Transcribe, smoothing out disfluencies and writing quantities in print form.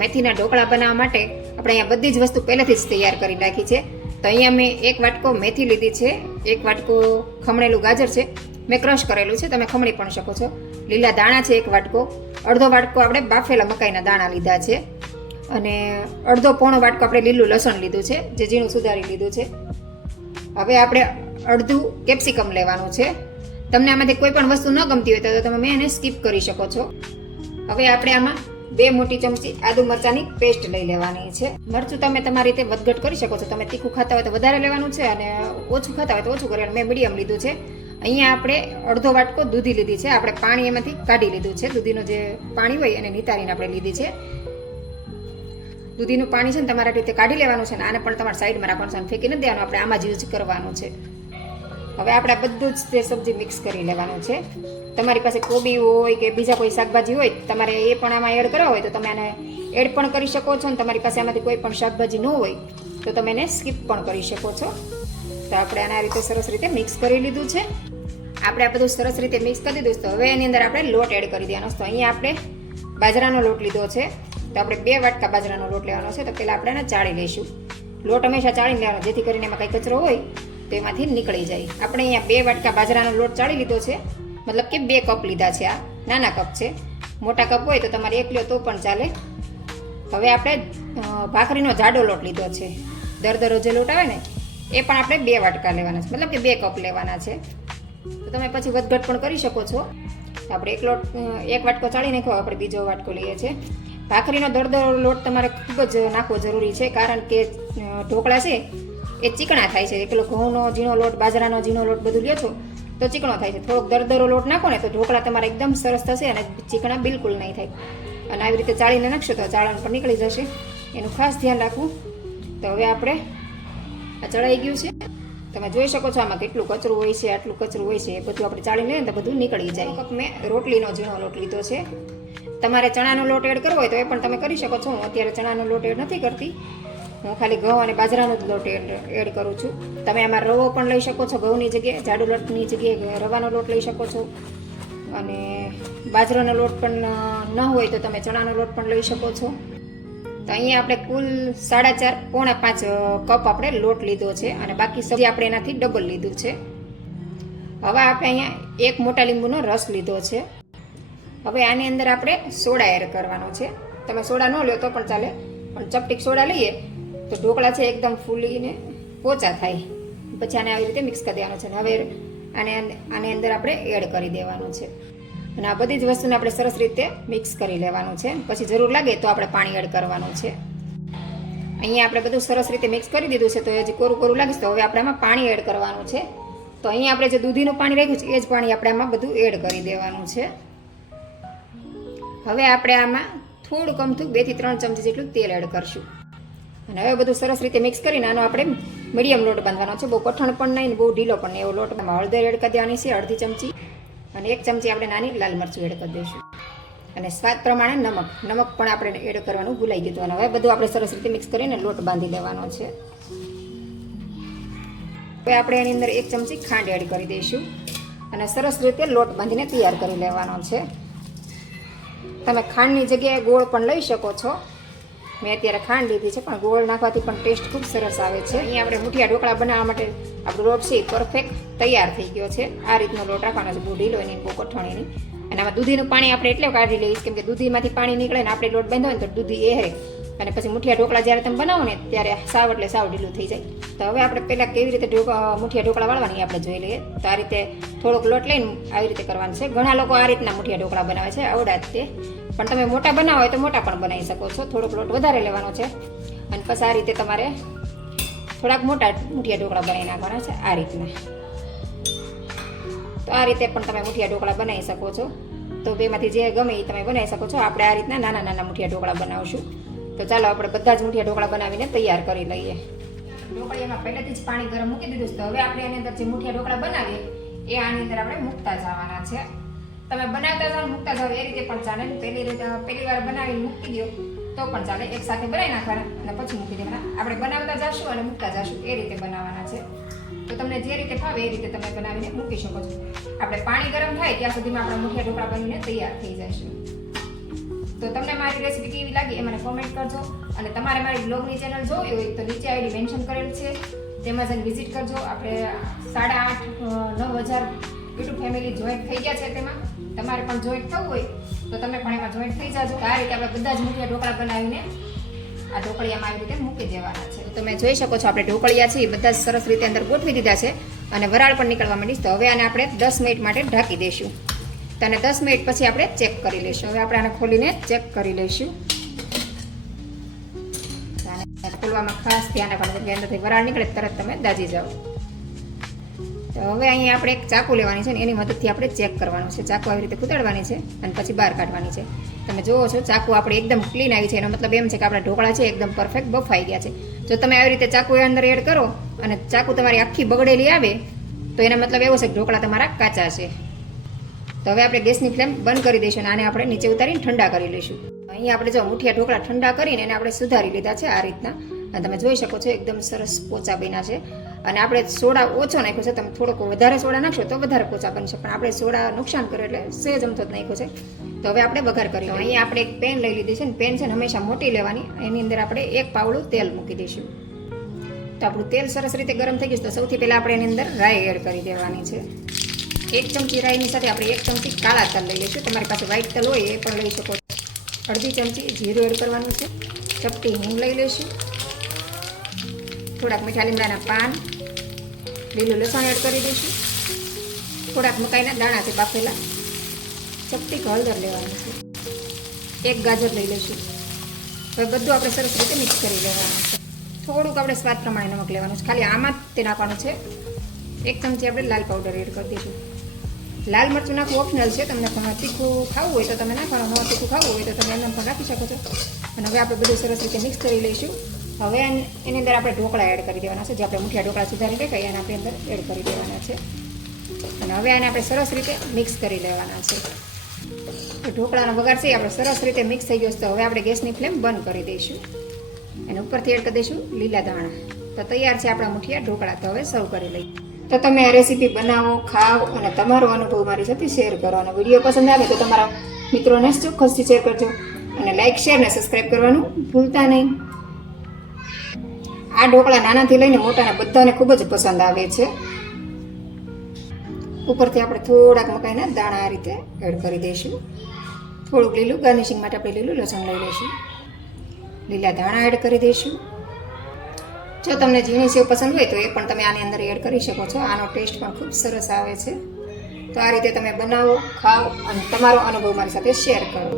મેથીના ઢોકળા બનાવવા માટે આપણે અહીંયા બધી જ વસ્તુ પહેલેથી જ તૈયાર કરી નાખી છે. તો અહીંયા મેં 1 વાટકો મેથી લીધી છે, 1 વાટકો ખમણેલું ગાજર છે, મેં ક્રશ કરેલું છે, તમે ખમણી પણ શકો છો. લીલા દાણા છે 1 વાટકો, અડધો વાટકો આપણે બાફેલા મકાઈના દાણા લીધા છે, અને અડધો પોણો વાટકો આપણે લીલું લસણ લીધું છે, જે ઝીણું સુધારી લીધું છે. હવે આપણે અડધું કેપ્સિકમ લેવાનું છે. તમને આમાંથી કોઈ પણ વસ્તુ ન ગમતી હોય તો તમે એને સ્કીપ કરી શકો છો. હવે આપણે આમાં 2 મોટી ચમચી આદુ મરચાંની પેસ્ટ લઈ લેવાની છે. મરચું તમે તમારી રીતે વધઘટ કરી શકો છો. તમે તીખું ખાતા હોય તો વધારે લેવાનું છે, અને ઓછું ખાતા હોય તો ઓછું કરવાનું. મેં મીડિયમ લીધું છે. અહીંયા આપણે અડધો વાટકો દૂધી લીધી છે. આપણે પાણી એમાંથી કાઢી લીધું છે. દૂધીનું જે પાણી હોય એને નિતારીને આપણે લીધી છે. દૂધીનું પાણી છે ને તમારા રીતે કાઢી લેવાનું છે, ને આને પણ તમારે સાઈડમાં રાખવાનું છે, અને ફેંકી નથી દેવાનું. આપણે આમાં જ યુઝ કરવાનું છે. હવે આપણે બધું જ તે સબ્જી મિક્સ કરી લેવાનું છે. તમારી પાસે કોબી હોય કે બીજા કોઈ શાકભાજી હોય, તમારે એ પણ આમાં એડ કરવા હોય તો તમે આને એડ પણ કરી શકો છો. અને તમારી પાસે આમાંથી કોઈ પણ શાકભાજી ન હોય તો તમે એને સ્કીપ પણ કરી શકો છો. તો આપણે આના રીતે સરસ રીતે મિક્સ કરી લીધું છે. આપણે આ બધું સરસ રીતે મિક્સ કરી દીધું. તો હવે એની અંદર આપણે લોટ એડ કરી દેવાનો. તો અહીંયા આપણે બાજરાનો લોટ લીધો છે. તો આપણે 2 વાટકા બાજરાનો લોટ લેવાનો છે. તો પહેલાં આપણે એને ચાળી લઈશું. લોટ હંમેશા ચાળી લેવાનો, જેથી કરીને એમાં કંઈ કચરો હોય તો એમાંથી નીકળી જાય. આપણે અહીંયા 2 વાટકા બાજરાનો લોટ ચાળી લીધો છે, મતલબ કે 2 કપ લીધા છે. આ નાના કપ છે. મોટા કપ હોય તો તમારે 1 લ્યો તો પણ ચાલે. હવે આપણે ભાખરીનો જાડો લોટ લીધો છે. દરદરો જે લોટ આવે ને એ પણ આપણે 2 વાટકા લેવાના છે, મતલબ કે 2 કપ લેવાના છે. તો તમે પછી વધઘટ પણ કરી શકો છો. આપણે 1 વાટકો ચાળી નાખ્યો, આપણે બીજો વાટકો લઈએ છીએ. ભાખરીનો દરદરો લોટ તમારે ખૂબ જ નાખવો જરૂરી છે, કારણ કે ઢોકળા છે એ ચીકણા થાય છે. એકલો ઘઉંનો ઝીણો લોટ, બાજરાનો ઝીણો લોટ બધું લ્યો છો તો ચીકણો થાય છે. થોડોક દરદરો લોટ નાખો ને તો ઢોકળા તમારે એકદમ સરસ થશે, અને ચીકણા બિલકુલ નહીં થાય. અને આવી રીતે ચાળીને નાખશો તો ચાળણ પણ નીકળી જશે. એનું ખાસ ધ્યાન રાખવું. તો હવે આપણે આ ચડાઈ ગયું છે. તમે જોઈ શકો છો આમાં કેટલું કચરું હોય છે, આટલું કચરું હોય છે. એ બધું આપણે ચાળી લઈએ ને તો બધું નીકળી જાય. કપ મેં રોટલીનો ઝીણો લોટ લીધો છે. તમારે ચણાનો લોટ એડ કરવો હોય તો એ પણ તમે કરી શકો છો. હું અત્યારે ચણાનો લોટ એડ નથી કરતી. હું ખાલી ઘઉં અને બાજરાનો જ લોટ એડ કરું છું. તમે આમાં રવો પણ લઈ શકો છો. ઘઉંની જગ્યાએ જાડુ લોટની જગ્યાએ રવાનો લોટ લઈ શકો છો. અને બાજરાનો લોટ પણ ન હોય તો તમે ચણાનો લોટ પણ લઈ શકો છો. તો અહીંયા આપણે કુલ 4.5 પોણા 5 કપ આપણે લોટ લીધો છે, અને બાકી સબ્જી આપણે એનાથી ડબલ લીધું છે. હવે આપણે અહીંયા 1 મોટા લીંબુનો રસ લીધો છે. હવે આની અંદર આપણે સોડા એડ કરવાનો છે. તમે સોડા ન લો તો પણ ચાલે, પણ ચપટીક સોડા લઈએ તો ઢોકળા છે એકદમ ફૂલીને પોચા થાય. પછી આને આવી રીતે મિક્સ કરી દેવાનું છે. હવે આની અંદર આપણે એડ કરી દેવાનું છે. અને આ બધી જ વસ્તુને આપણે સરસ રીતે મિક્સ કરી લેવાનું છે. પછી જરૂર લાગે તો આપણે પાણી એડ કરવાનું છે. અહીંયા આપણે બધું સરસ રીતે મિક્સ કરી દીધું છે. તો હજી કોરું કોરું લાગીશ તો હવે આપણે આમાં પાણી એડ કરવાનું છે. તો અહીંયા આપણે જે દૂધીનું પાણી રાખ્યું છે એ જ પાણી આપણે આમાં બધું એડ કરી દેવાનું છે. હવે આપણે આમાં થોડુંક અમથું 2 થી 3 ચમચી જેટલું તેલ એડ કરશું. અને હવે બધું સરસ રીતે મિક્સ કરીને આનો આપણે મીડિયમ લોટ બાંધવાનો છે. બહુ કઠણ પણ નહીં ને બહુ ઢીલો પણ નહીં એવો લોટ. હળદર એડ કરી દેવાની છે અડધી ચમચી, અને 1 ચમચી આપણે નાની લાલ મરચું એડ કરી દઈશું. અને સ્વાદ પ્રમાણે નમક પણ આપણે એડ કરવાનું ભૂલાઈ ગયું. અને હવે બધું આપણે સરસ રીતે મિક્સ કરીને લોટ બાંધી લેવાનો છે. હવે આપણે એની અંદર 1 ચમચી ખાંડ એડ કરી દઈશું, અને સરસ રીતે લોટ બાંધીને તૈયાર કરી લેવાનો છે. તમે ખાંડની જગ્યાએ ગોળ પણ લઈ શકો છો. મેં અત્યારે ખાંડ લીધી છે, પણ ગોળ નાખવાથી પણ ટેસ્ટ ખૂબ સરસ આવે છે. અહીંયા આપણે મુઠિયા ઢોકળા બનાવવા માટે આપણો લોટ છે પરફેક્ટ તૈયાર થઈ ગયો છે. આ રીતનો લોટ રાખવાનો છે, બહુ ઢીલો નહીં, બહુ કઠણ નહીં. અને આમાં દૂધીનું પાણી આપણે એટલે કાઢી લઈશ કેમ કે દૂધીમાંથી પાણી નીકળે ને આપણે લોટ બાંધ્યો હોય ને તો દૂધી એહરે, અને પછી મુઠિયા ઢોકળા જ્યારે તમે બનાવો ને ત્યારે સાવ એટલે સાવ ઢીલું થઈ જાય. તો હવે આપણે પહેલાં કેવી રીતે મુઠિયા ઢોકળા વાળવાની આપણે જોઈ લઈએ. તો આ રીતે થોડોક લોટ લઈને આવી રીતે કરવાનું છે. ઘણા લોકો આ રીતના મુઠિયા ઢોકળા બનાવે છે, આવડા જ તે. પણ તમે મોટા બનાવો હોય તો મોટા પણ બનાવી શકો છો. થોડોક લોટ વધારે લેવાનો છે, અને પછી આ રીતે તમારે થોડાક મોટા મુઠિયા ઢોકળા બનાવી નાખવાના છે આ રીતના. તો આ રીતે પણ તમે મુઠિયા ઢોકળા બનાવી શકો છો. તો બેમાંથી જે ગમે એ તમે બનાવી શકો છો. આપણે આ રીતના નાના નાના મુઠિયા ઢોકળા બનાવશું. તો ચાલો આપણે બધા જ મુઠિયા ઢોકળા બનાવીને તૈયાર કરી લઈએ. ઢોકળીમાં પહેલેથી જ પાણી ગરમ મૂકી દીધું છે. તો હવે આપણે એની અંદર જે મુઠિયા ઢોકળા બનાવીએ એ આની અંદર આપણે મૂકતા જવાના છે. તમે બનાવતા જાઓ મૂકતા જાઓ એ રીતે પણ ચાલે. પહેલી વાર બનાવીને મૂકી દો તો પણ ચાલે. એક સાથે બનાવી નાખવાના અને પછી મૂકી દેવાના. આપણે બનાવતા જશું અને મૂકતા જશું એ રીતે બનાવવાના છે. તો તમને જે રીતે ફાવે એ રીતે તમે બનાવીને મૂકી શકો છો. આપણે પાણી ગરમ થાય ત્યાં સુધીમાં આપણા મુઠિયા ઢોકળા બનીને તૈયાર થઈ જશે. તો તમને મારી રેસીપી કેવી લાગી એ મને કોમેન્ટ કરજો અને તમારે મારી બ્લોગની ચેનલ જોવી હોય તો નીચે આઈડી મેન્શન કરેલ છે, તેમાં જઈને વિઝિટ કરજો. આપણે 8,500-9,000 યુટ્યુબ ફેમિલી જોઈન્ટ થઈ ગયા છે. તેમાં તમારે પણ જોઈન્ટ થવું હોય તો તમે પણ એમાં જોઈન્ટ થઈ જાજો. આ રીતે આપણે બધા જ મુઠિયા ઢોકળા બનાવીને આ ઢોકળિયામાં આવી રીતે મૂકી દેવાના છે. તો તમે જોઈ શકો છો આપણે ઢોકળિયા છે બધા સરસ રીતે અંદર ગોઠવી દીધા છે અને વરાળ પણ નીકળવા માંડીશ. તો હવે આને આપણે 10 મિનિટ માટે ઢાંકી દઈશું. તો આને 10 મિનિટ પછી આપણે ચેક કરી લઈશું. હવે આપણે આને ખોલીને ચેક કરી લઈશું. ખોલવામાં ખાસ ધ્યાન રાખવાનું એટલે અંદરથી વરાળ નીકળે તરત તમે દાજી જાઓ. તો હવે અહીંયા આપણે એક ચાકુ લેવાની છે ને એની મદદથી આપણે ચેક કરવાનું છે. ચાકુ આવી રીતે કૂતરવાની છે અને પછી બહાર કાઢવાની છે. તમે જુઓ છો ચાકુ આપણે એકદમ ક્લીન આવી છે. એનો મતલબ એમ છે કે આપણા ઢોકળા છે એકદમ પરફેક્ટ બફાઈ ગયા છે. જો તમે આવી રીતે ચાકુ અંદર એડ કરો અને ચાકુ તમારી આખી બગડેલી આવે તો એનો મતલબ એવો છે કે ઢોકળા તમારા કાચા છે. તો હવે આપણે ગેસની ફ્લેમ બંધ કરી દઈશું અને આને આપણે નીચે ઉતારીને ઠંડા કરી લઈશું. અહીંયા આપણે જો મુઠિયા ઢોકળા ઠંડા કરીને એને આપણે સુધારી લીધા છે આ રીતના. અને તમે જોઈ શકો છો એકદમ સરસ પોચા બન્યા છે. અને આપણે સોડા ઓછો નાખ્યો છે. તમે થોડોક વધારે સોડા નાખશો તો વધારે પોચા બનશે, પણ આપણે સોડા નુકસાન કરે એટલે સહેજ અમથો જ નાખ્યો છે. તો હવે આપણે વઘાર કરી લઈએ. અહીંયા આપણે એક પેન લઈ લીધી છે ને પેન છે ને હંમેશા મોટી લેવાની. એની અંદર આપણે 1 પાવડું તેલ મૂકી દઈશું. તો આપણું તેલ સરસ રીતે ગરમ થઈ ગયું તો સૌથી પહેલાં આપણે એની અંદર રાઈ એડ કરી દેવાની છે. 1 ચમચી રાઈની સાથે આપણે 1 ચમચી કાળા તલ લઈ લઈશું. તમારી પાસે વ્હાઈટ તલ હોય એ પણ લઈ શકો. અડધી ચમચી જીરું એડ કરવાનું છે. ચપટી હિંગ લઈ લઈશું. થોડાક મીઠા લીમડાના પાન, લીલું લસણ એડ કરી દઈશું. થોડાક મકાઈના દાણા છે બાફેલા. ચપટી હળદર લેવાની છે. 1 ગાજર લઈ લઈશું. હવે બધું આપણે સરસ રીતે મિક્સ કરી લેવાનું છે. થોડુંક આપણે સ્વાદ પ્રમાણે નમક લેવાનું છે. ખાલી આમાં જ તે નાખવાનું છે. 1 ચમચી આપણે લાલ પાવડર એડ કરી દઈશું. લાલ મરચું નાખવું ઓપ્શનલ છે. તમને તીખું ખાવું હોય તો તમે નાખવાનું, ન તીખું ખાવું હોય તો તમે એમ પણ રાખી શકો છો. અને હવે આપણે બધું સરસ રીતે મિક્સ કરી લઈશું. હવે એની અંદર આપણે ઢોકળા એડ કરી દેવાના છે. જે આપણે મુઠિયા ઢોકળા સુધારી રાખ્યા એને આપણે અંદર એડ કરી દેવાના છે. અને હવે આને આપણે સરસ રીતે મિક્સ કરી લેવાના છે. ઢોકળાનો વઘાર છે આપણે સરસ રીતે મિક્સ થઈ ગયો છે. તો હવે આપણે ગેસની ફ્લેમ બંધ કરી દઈશું અને ઉપરથી એડ કરી દઈશું લીલા દાણા. તો તૈયાર છે આપણા મુઠિયા ઢોકળા. તો હવે સર્વ કરી લઈએ. તો તમે આ રેસીપી બનાવો, ખાઓ અને તમારો અનુભવ મારી સાથે શેર કરો. અને વિડીયો પસંદ આવે તો તમારા મિત્રોને ચોક્કસથી શેર કરજો અને લાઇક, શેર અને સબસ્ક્રાઈબ કરવાનું ભૂલતા નહીં. આ ઢોકળા નાનાથી લઈને મોટાને બધાને ખૂબ જ પસંદ આવે છે. ઉપરથી આપણે થોડાક મકાઈના દાણા આ રીતે એડ કરી દઈશું. થોડુંક લીલું ગાર્નિશિંગ માટે આપણે લીલું લસણ લઈ લઈશું. લીલા દાણા એડ કરી દઈશું. જો તમને ઝીણી સેવ પસંદ હોય તો એ પણ તમે આની અંદર એડ કરી શકો છો. આનો ટેસ્ટ પણ ખૂબ સરસ આવે છે. તો આ રીતે તમે બનાવો, ખાઓ અને તમારો અનુભવ મારી સાથે શેર કરો.